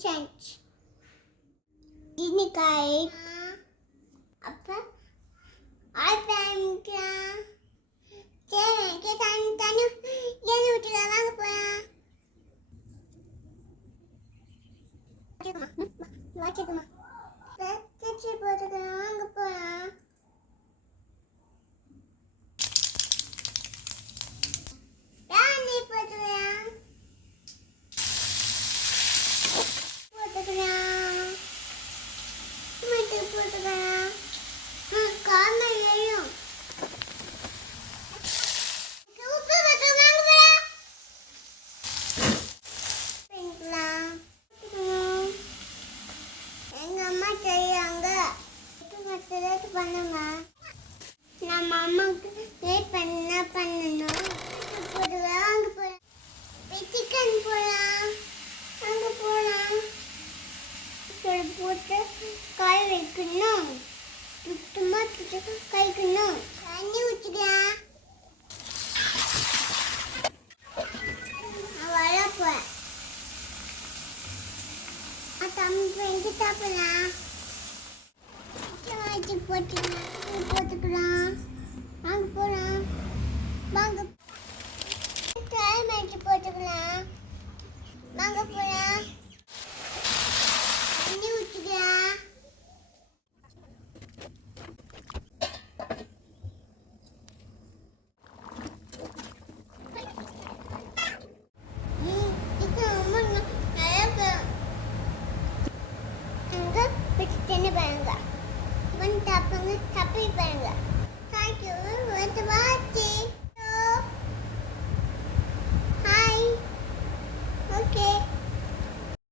change ஜீனிக்காய் அப்போ ஆயிரத்தி சரி தண்ணி தண்ணி ஏன் விட்டுலாம் வாங்க போகலாம் வச்சுக்கமா வச்சு போட்டுக்கலாம் வாங்க போகலாம் நீ போட்டுக்கலாம் போட்டுக்கலாம் போட்டுக்கலாம் காமையும் பண்ணுங்க நம்ம அம்மாவுக்கு லேட் பண்ணணும் போடுவேன் அங்கே போகலாம் சிக்கன் போகலாம் அங்கே போகலாம் போட்டு காய் வைக்கணும் சுத்தமாக சுட்டு காய்க்கணும் தண்ணி ஊற்றிக்கலாம் நான் வர போகிறேன் தம்பி எங்கே சாப்பிடலாம் போட்டுக்கலாம் வாங்க போகலாம் வாங்க மேய்ச்சி போட்டுக்கலாம் வாங்க போகலாம் தண்ணி ஊற்றிக்கலாம் பாருங்க தப்பி பாருங்க